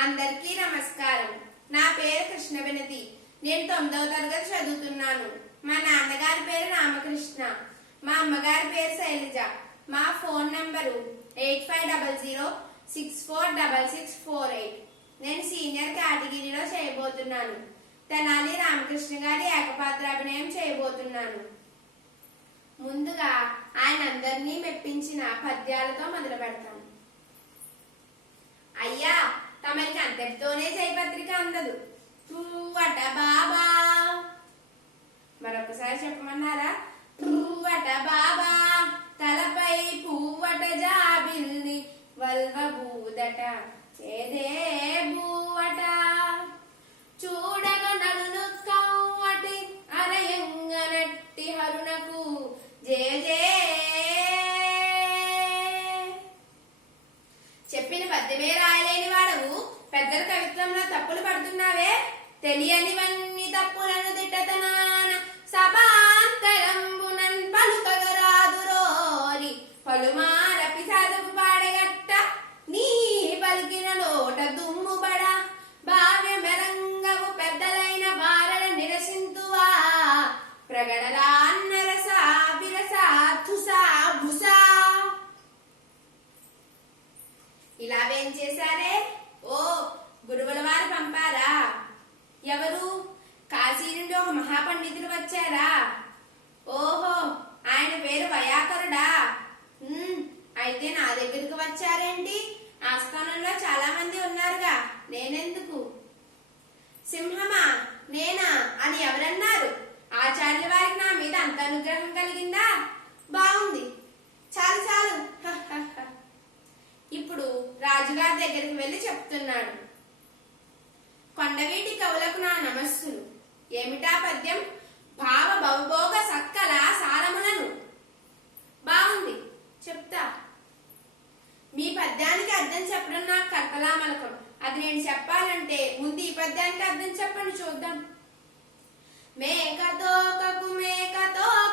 అందరికీ నమస్కారం. నా పేరు కృష్ణ వినతి. నేను తొమ్మిదవ తరగతి చదువుతున్నాను. మా నాన్నగారి పేరు రామకృష్ణ. మా అమ్మగారి పేరు శైలజ. మా phone number eight five double zero six four double six four eight. నేను సీనియర్ కేటగిరీలో చేయబోతున్నాను. తెనాలి రామకృష్ణ గారి ఏకపాత్రాభినయం చేయబోతున్నాను. ముందుగా ఆయన అందరినీ మెప్పించిన పద్యాలతో మొదలు పెడతాను తమరికి అంతటితోనే జయపత్రిక అందదు. పువ్వట బాబా. మరొకసారి చెప్పమన్నారా? తూవట బాబా తలపై పువ్వట జాబిల్ని వల్వ బూదట చేదే బూవట చూడగ నడును కవ్వటి అరయంగనట్టి హరుణకు జే జే చెప్పిన పద్యమేరా? పెద్దల కవిత్వంలో తప్పులు పడుతున్నావే? తెలియనివన్నీ తప్పులను తిట్టతనాన సభాంతరంబునన్ పలుకగరాదురోరి. పలుమారపి చదువు పాడగట్ట నీ పలికిన నోట దుమ్ముబడ. భావ్య మెరంగవు పెద్దలైన వారల నిరసింతువా. ప్రగడలా అన్నరస విరస తుసా భుసా ఇలా వేం చేశారే? ఓ గురువుల వారు పంపారా? ఎవరు? కాశీ నుండి ఒక మహాపండితుడు వచ్చారా? ఓహో ఆయన పేరు వయాకరుడా? అయితే నా దగ్గరికి వచ్చారేంటి? ఆస్థానంలో చాలా మంది ఉన్నారుగా నేనెందుకు? సింహమా నేనా అని ఎవరన్నారు? ఆచార్యుల వారికి నా మీద అంత అనుగ్రహం కలిగిందా? బాగుంది. చాలా. రాజుగారి దగ్గరికి వెళ్ళి చెప్తున్నాడు. కొండవీటి కవులకు నా నమస్సులు. ఏమిటా పద్యం? భావ భవభోగ సక్కల సారములను. బాగుంది. చెప్తా. మీ పద్యానికి అర్థం చెప్పడం నాకు కర్తలామలకం అది నేను చెప్పాలంటే ముందు ఈ పద్యానికి అర్థం చెప్పండి చూద్దాం. మేకతోకకు మేకతో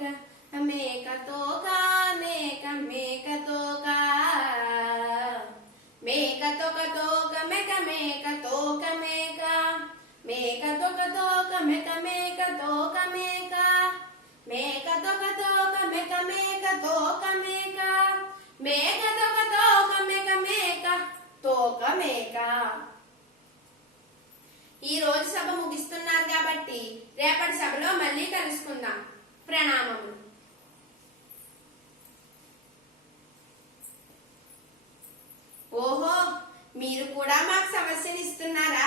తోక మేక తోక మేక మేక తోక మేక తోక తోక మేక మేక తోక మేక మేక తోక తోక మేక మేక తోక మేక మేక తోక తోక మేక మేక తోక మేక మేక తోక తోక మేక మేక తోక మేక ఈ రోజు సభ ముగిస్తున్నారు కాబట్టి రేపటి సభలో మళ్ళీ కలుసుకుందాం ప్రణామములు ఓహో మీరు కూడా మాకు సమస్యనిస్తున్నారా?